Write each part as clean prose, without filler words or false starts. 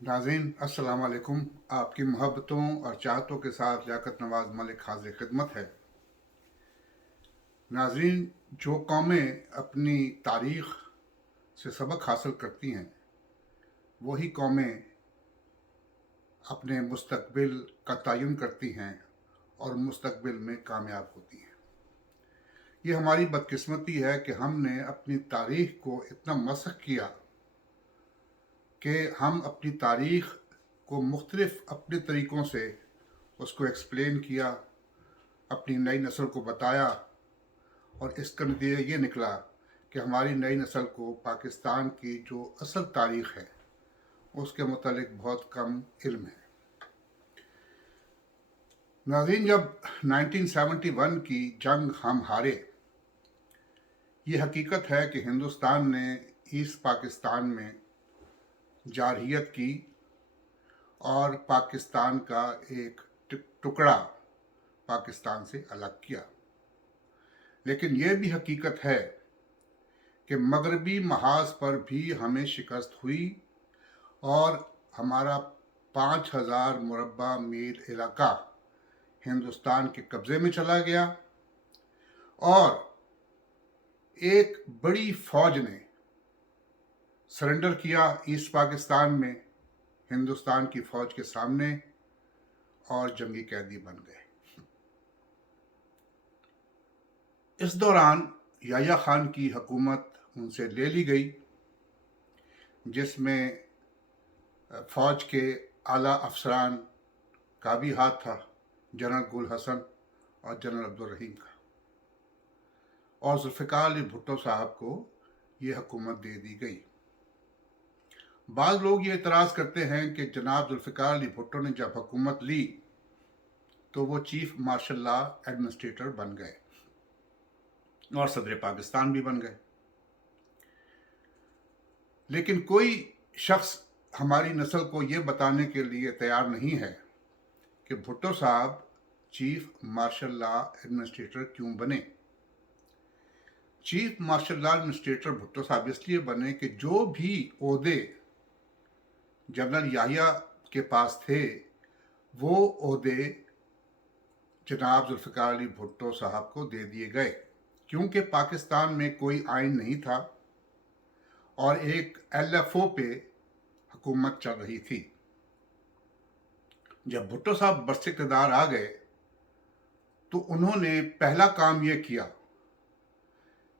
नाज़रीन अस्सलाम वालेकुम। आपकी मोहब्बतों और चाहतों के साथ लियाकत नवाज़ मलिक हाज़िर खिदमत है। नाज़रीन, जो कौमें अपनी तारीख़ से सबक हासिल करती हैं, वही कौमें अपने मुस्तक़बिल का तयन करती हैं और मुस्तक़बिल में कामयाब होती हैं। ये हमारी बदकिस्मती है कि हमने अपनी तारीख़ को इतना मसख़ किया कि हम अपनी तारीख़ को मुख्तलिफ़ अपने तरीक़ों से उसको एक्सप्लेन किया, अपनी नई नस्ल को बताया, और इसका नतीजा ये निकला कि हमारी नई नस्ल को पाकिस्तान की जो असल तारीख़ है उसके मुतालिक बहुत कम इल्म है। नाज़रीन, जब 1971 की जंग हम हारे, ये हकीकत है कि हिंदुस्तान ने ईस्ट पाकिस्तान में जारहियत की और पाकिस्तान का एक टुकड़ा पाकिस्तान से अलग किया। लेकिन यह भी हकीकत है कि मगरबी महाज पर भी हमें शिकस्त हुई और हमारा 5,000 मुरब्बा मील इलाका हिंदुस्तान के कब्ज़े में चला गया और एक बड़ी फ़ौज ने सरेंडर किया ईस्ट पाकिस्तान में हिंदुस्तान की फ़ौज के सामने और जंगी कैदी बन गए। इस दौरान याह्या खान की हुकूमत उनसे ले ली गई, जिसमें फ़ौज के आला अफसरान का भी हाथ था, जनरल गुल हसन और जनरल अब्दुल रहीम का, और जुल्फ़िकार अली भुट्टो साहब को ये हुकूमत दे दी गई। बाज़ लोग ये एतराज़ करते हैं कि जनाब जुल्फ़िकार अली भुट्टो ने जब हुकूमत ली तो वो चीफ मार्शल लॉ एडमिनिस्ट्रेटर बन गए और सदर पाकिस्तान भी बन गए। लेकिन कोई शख्स हमारी नस्ल को ये बताने के लिए तैयार नहीं है कि भुट्टो साहब चीफ मार्शल लॉ एडमिनिस्ट्रेटर क्यों बने। Chief marshal law administrator Bhutto साहब इसलिए बने कि जो भी ओहदे जनरल याह्या के पास थे वो ओहदे जनाब जुल्फ़िकार अली भुट्टो साहब को दे दिए गए, क्योंकि पाकिस्तान में कोई आइन नहीं था और एक LFO पे हुकूमत चल रही थी। जब भुट्टो साहब बरसे इक़्तिदार आ गए तो उन्होंने पहला काम ये किया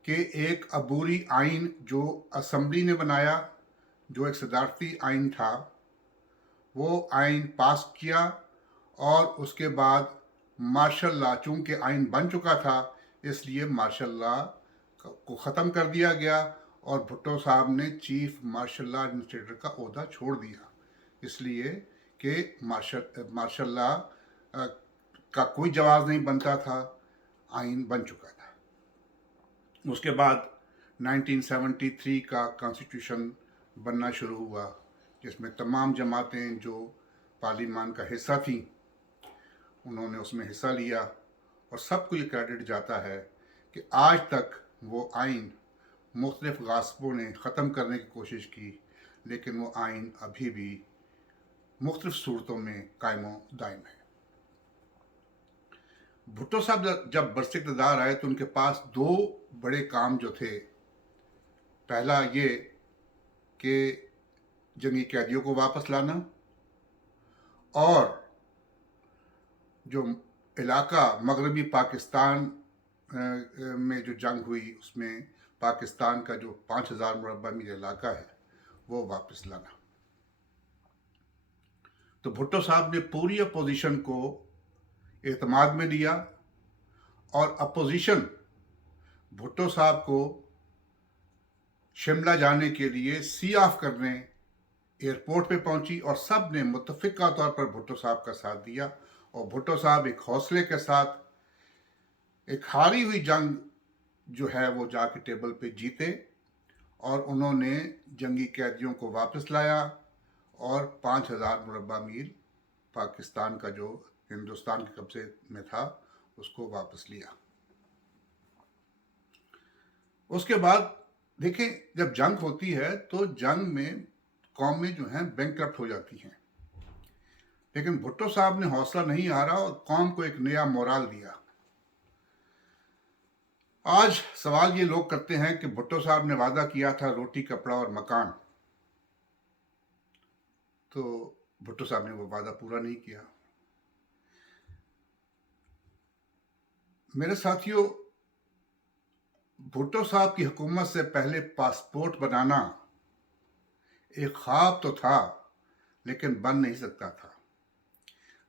कि एक अबूरी आइन जो असम्बली ने बनाया, जो एक सदारती आइन था, वो आइन पास किया और उसके बाद मार्शल लॉ, चूँकि आइन बन चुका था इसलिए मार्शल लॉ को ख़त्म कर दिया गया और भुट्टो साहब ने चीफ मार्शल लॉ एडमिनिस्ट्रेटर का ओहदा छोड़ दिया, इसलिए कि मार्शल लॉ का कोई जवाब नहीं बनता था, आइन बन चुका था। उसके बाद 1973 का कॉन्स्टिट्यूशन बनना शुरू हुआ, जिसमें तमाम जमातें जो पार्लियामान का हिस्सा थीं उन्होंने उसमें हिस्सा लिया और सबको ये क्रेडिट जाता है कि आज तक वो आइन मुख्तलिफ गास्पों ने ख़त्म करने की कोशिश की, लेकिन वो आइन अभी भी मुख्तलिफ सूरतों में कायमो दायम है। भुट्टो साहब जब बरसे इक़्तिदार आए तो उनके पास दो बड़े काम जो थे, पहला ये कि जंगी कैदियों को वापस लाना और जो इलाका मगरबी पाकिस्तान में जो जंग हुई उसमें पाकिस्तान का जो 5,000 मुरब्बा मील इलाका है वो वापस लाना। तो भुट्टो साहब ने पूरी अपोजिशन को एतमाद में लिया और अपोजिशन भुट्टो साहब को शिमला जाने के लिए सी ऑफ करने एयरपोर्ट पे पहुंची और सब ने मुत्तफ़िक़ा तौर पर भुट्टो साहब का साथ दिया और भुट्टो साहब एक हौसले के साथ एक हारी हुई जंग जो है वो जाके टेबल पे जीते और उन्होंने जंगी कैदियों को वापस लाया और 5,000 मुरब्बा मील पाकिस्तान का जो हिंदुस्तान के कब्जे में था उसको वापस लिया। उसके बाद देखें, जब जंग होती है तो जंग में قوमें जो हैं बैंकक्रप्ट हो जाती हैं। लेकिन भुट्टो साहब ने हौसला नहीं हारा और कौम को एक नया मोराल दिया। आज सवाल ये लोग करते हैं कि भुट्टो साहब ने वादा किया था रोटी, कपड़ा और मकान, तो भुट्टो साहब ने वो वादा पूरा नहीं किया। मेरे साथियों, भुट्टो साहब की हुकूमत से पहले पासपोर्ट बनाना एक ख्वाब तो था, लेकिन बन नहीं सकता था।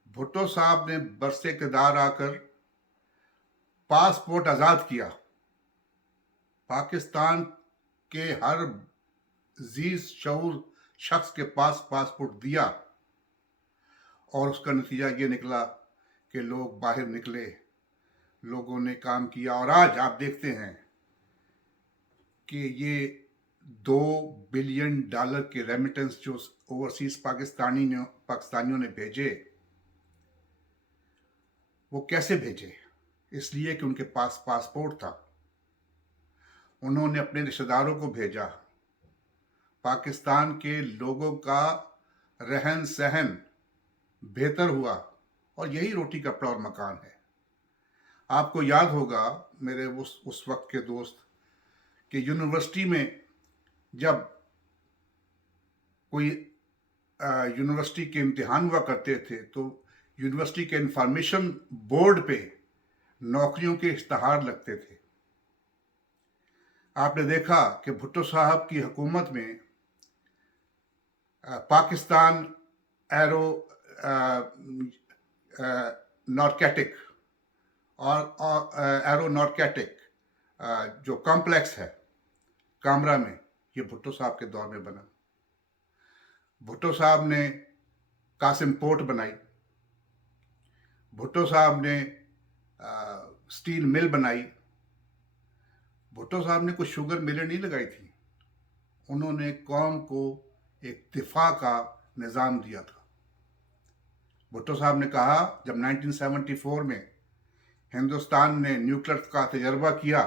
भुट्टो साहब ने बरसे इक़्तिदार आकर पासपोर्ट आज़ाद किया। पाकिस्तान के हर ज़ीज़ शऊर शख्स के पास पासपोर्ट दिया और उसका नतीजा ये निकला कि लोग बाहर निकले, लोगों ने काम किया और आज आप देखते हैं कि ये $2 बिलियन के रेमिटेंस जो ओवरसीज पाकिस्तानियों ने भेजे, वो कैसे भेजे? इसलिए कि उनके पास पासपोर्ट था। उन्होंने अपने रिश्तेदारों को भेजा। पाकिस्तान के लोगों का रहन सहन बेहतर हुआ और यही रोटी, कपड़ा और मकान है। आपको याद होगा मेरे उस वक्त के दोस्त कि यूनिवर्सिटी में जब कोई यूनिवर्सिटी के इम्तिहान हुआ करते थे तो यूनिवर्सिटी के इंफॉर्मेशन बोर्ड पे नौकरियों के इश्तहार लगते थे। आपने देखा कि भुट्टो साहब की हुकूमत में पाकिस्तान एरो नॉर्केटिक और एरोनॉर्केटिक जो कॉम्प्लेक्स है कामरा में, ये भुट्टो साहब के दौर में बना। भुट्टो साहब ने कासिम पोर्ट बनाई। भुट्टो साहब ने स्टील मिल बनाई। भुट्टो साहब ने कुछ शुगर मिलें नहीं लगाई थी। उन्होंने कौम को एक दिफा का निज़ाम दिया था। भुट्टो साहब ने कहा, जब 1974 में हिंदुस्तान ने न्यूक्लियर का तजर्बा किया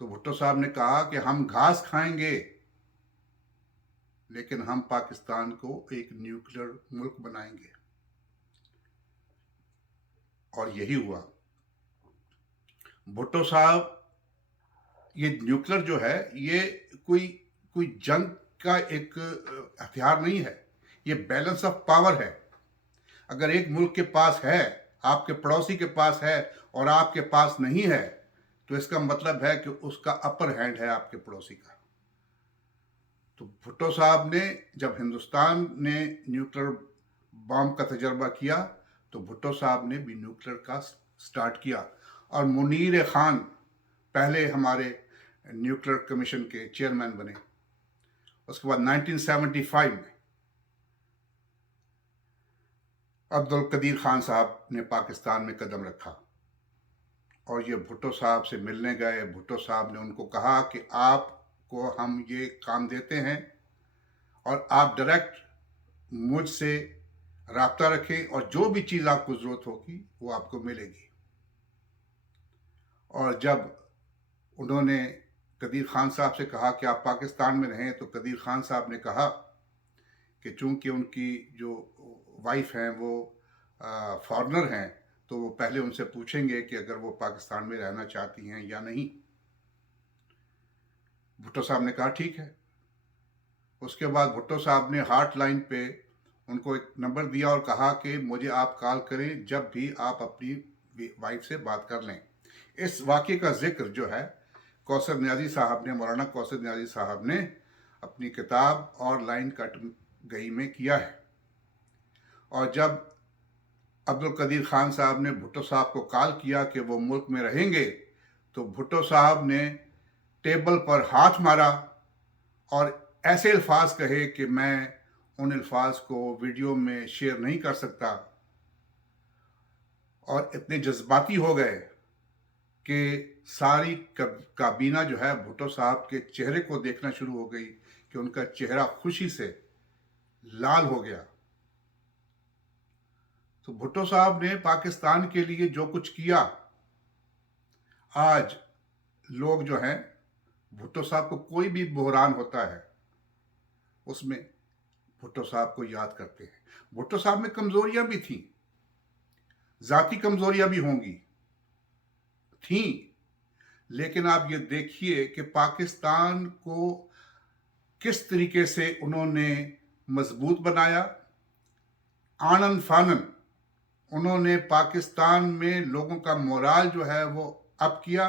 तो भुट्टो साहब ने कहा कि हम घास खाएंगे लेकिन हम पाकिस्तान को एक न्यूक्लियर मुल्क बनाएंगे, और यही हुआ। भुट्टो साहब, ये न्यूक्लियर जो है ये कोई जंग का एक हथियार नहीं है, ये बैलेंस ऑफ पावर है। अगर एक मुल्क के पास है, आपके पड़ोसी के पास है और आपके पास नहीं है, तो इसका मतलब है कि उसका अपर हैंड है आपके पड़ोसी का। तो भुट्टो साहब ने जब हिंदुस्तान ने न्यूक्लियर बम का तजर्बा किया तो भुट्टो साहब ने भी न्यूक्लियर का स्टार्ट किया और मुनीर खान पहले हमारे न्यूक्लियर कमीशन के चेयरमैन बने। उसके बाद 1975 में अब्दुल कदीर खान साहब ने पाकिस्तान में कदम रखा और ये भुट्टो साहब से मिलने गए। भुट्टो साहब ने उनको कहा कि आपको हम ये काम देते हैं और आप डायरेक्ट मुझसे राब्ता रखें और जो भी चीज़ आपको ज़रूरत होगी वो आपको मिलेगी। और जब उन्होंने कदीर खान साहब से कहा कि आप पाकिस्तान में रहें, तो कदीर खान साहब ने कहा कि चूंकि उनकी जो वाइफ हैं वो फॉरेनर हैं, तो वो पहले उनसे पूछेंगे कि अगर वो पाकिस्तान में रहना चाहती हैं या नहीं। भुट्टो साहब ने कहा ठीक है। उसके बाद भुट्टो साहब ने हॉट लाइन पे उनको एक नंबर दिया और कहा कि मुझे आप कॉल करें जब भी आप अपनी वाइफ से बात कर लें। इस वाक़े का जिक्र जो है कौसर नियाज़ी साहब ने, मौलाना कौसर नियाज़ी साहब ने अपनी किताब और लाइन कट गई में किया है। और जब अब्दुल कदीर खान साहब ने भुट्टो साहब को कॉल किया कि वो मुल्क में रहेंगे, तो भुट्टो साहब ने टेबल पर हाथ मारा और ऐसे अल्फाज कहे कि मैं उन अल्फाज को वीडियो में शेयर नहीं कर सकता, और इतने जज्बाती हो गए कि सारी काबीना जो है भुट्टो साहब के चेहरे को देखना शुरू हो गई कि उनका चेहरा खुशी से लाल हो गया। तो भुट्टो साहब ने पाकिस्तान के लिए जो कुछ किया, आज लोग जो हैं, भुट्टो साहब को कोई भी बहरान होता है उसमें भुट्टो साहब को याद करते हैं। भुट्टो साहब में कमजोरियां भी थीं, ज़ाती कमजोरियां भी होंगी, थीं, लेकिन आप ये देखिए कि पाकिस्तान को किस तरीके से उन्होंने मजबूत बनाया। आनन फानन उन्होंने पाकिस्तान में लोगों का मोराल जो है वो अप किया।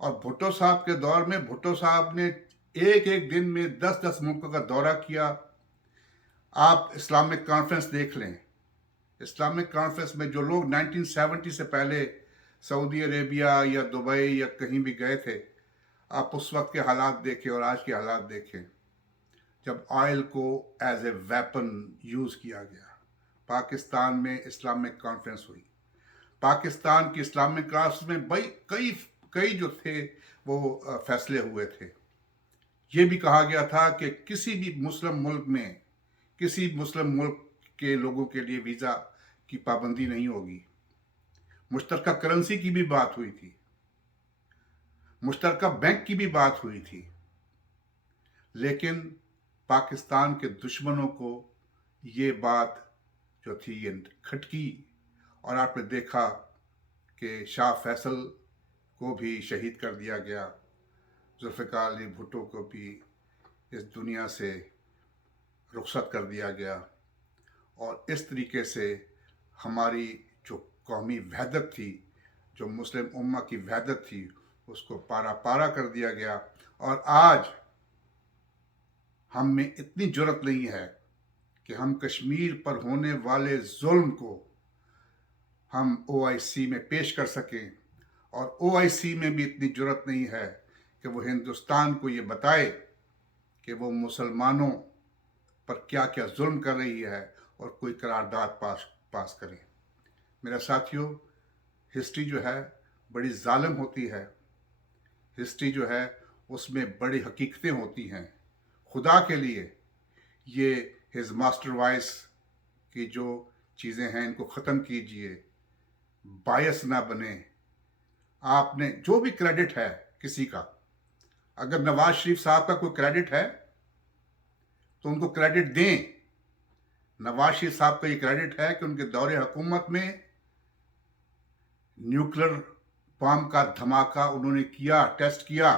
और भुट्टो साहब के दौर में भुट्टो साहब ने एक एक दिन में 10-10 मुल्कों का दौरा किया। आप इस्लामिक कॉन्फ्रेंस देख लें, इस्लामिक कॉन्फ्रेंस में जो लोग 1970 से पहले सऊदी अरेबिया या दुबई या कहीं भी गए थे, आप उस वक्त के हालात देखें और आज के हालात देखें, जब ऑयल को एज ए वेपन यूज़ किया गया। पाकिस्तान में इस्लामिक कॉन्फ्रेंस हुई, पाकिस्तान की इस्लामिक कॉन्फ्रेंस में भाई कई जो थे वो फैसले हुए थे। ये भी कहा गया था कि किसी भी मुस्लिम मुल्क में किसी मुस्लिम मुल्क के लोगों के लिए वीज़ा की पाबंदी नहीं होगी। मुश्तरका करेंसी की भी बात हुई थी, मुश्तरका बैंक की भी बात हुई थी, लेकिन पाकिस्तान के दुश्मनों को ये बात जो थी ये खटकी। और आपने देखा कि शाह फैसल को भी शहीद कर दिया गया, जुल्फ़िकार अली भुट्टो को भी इस दुनिया से रुखसत कर दिया गया। और इस तरीके से हमारी जो कौमी वहदत थी, जो मुस्लिम उम्मा की वहदत थी, उसको पारा पारा कर दिया गया। और आज हम में इतनी जुर्रत नहीं है कि हम कश्मीर पर होने वाले जुल्म को हम OIC में पेश कर सकें, और OIC में भी इतनी जुर्रत नहीं है कि वो हिंदुस्तान को ये बताए कि वो मुसलमानों पर क्या क्या जुल्म कर रही है और कोई करारदाद पास करे। मेरा साथियों, हिस्ट्री जो है बड़ी जालिम होती है, हिस्ट्री जो है उसमें बड़ी हकीकतें होती हैं। खुदा के लिए ये हिज मास्टर वॉइस की जो चीज़ें हैं इनको ख़त्म कीजिए, बायस ना बने। आपने जो भी क्रेडिट है किसी का, अगर नवाज शरीफ साहब का कोई क्रेडिट है तो उनको क्रेडिट दें। नवाज शरीफ साहब का ये क्रेडिट है कि उनके दौरे हुकूमत में न्यूक्लियर बम का धमाका उन्होंने किया, टेस्ट किया,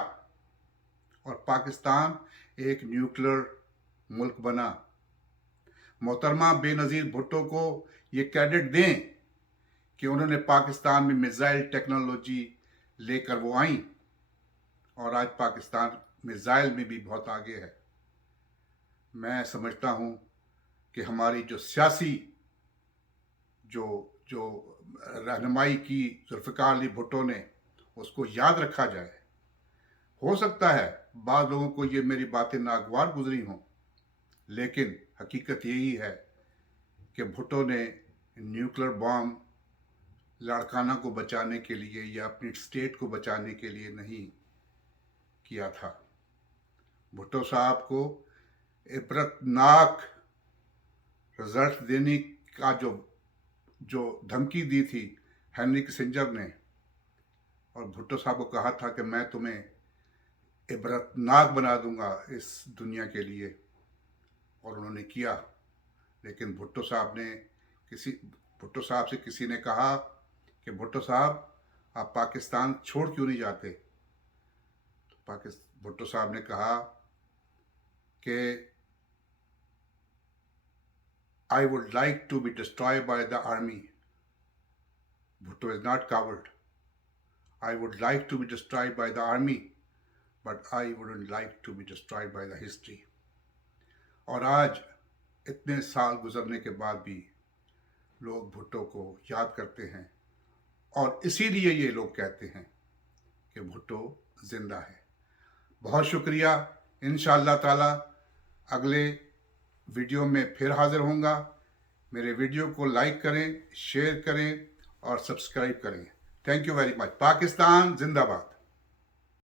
और पाकिस्तान एक न्यूक्लियर मुल्क बना। मोहतरमा बेनज़ीर भुट्टो को ये क्रेडिट दें कि उन्होंने पाकिस्तान में मिसाइल टेक्नोलॉजी लेकर वो आई, और आज पाकिस्तान मिसाइल में भी बहुत आगे है। मैं समझता हूँ कि हमारी जो सियासी जो रहनुमाई की जुल्फ़िकार अली भुट्टो ने, उसको याद रखा जाए। हो सकता है बाद लोगों को ये मेरी बातें नागवार गुजरी हों, लेकिन हकीकत यही है कि भुट्टो ने न्यूक्लियर बम लाड़काना को बचाने के लिए या अपनी स्टेट को बचाने के लिए नहीं किया था। भुट्टो साहब को इबरतनाक रिजल्ट देने का जो धमकी दी थी हेनरी किसिंजर ने, और भुट्टो साहब को कहा था कि मैं तुम्हें इबरतनाक बना दूंगा इस दुनिया के लिए, और उन्होंने किया। लेकिन भुट्टो साहब से किसी ने कहा कि भुट्टो साहब आप पाकिस्तान छोड़ क्यों नहीं जाते? तो भुट्टो साहब ने कहा कि I would like to be destroyed by the army. Bhutto is not coward. I would like to be destroyed by the army, but I wouldn't like to be destroyed by the history. और आज इतने साल गुजरने के बाद भी लोग भुट्टो को याद करते हैं, और इसीलिए ये लोग कहते हैं कि भुट्टो जिंदा है। बहुत शुक्रिया। इंशाअल्लाह ताला अगले वीडियो में फिर हाजिर होऊंगा। मेरे वीडियो को लाइक करें, शेयर करें और सब्सक्राइब करें। Thank you very much. Pakistan जिंदाबाद।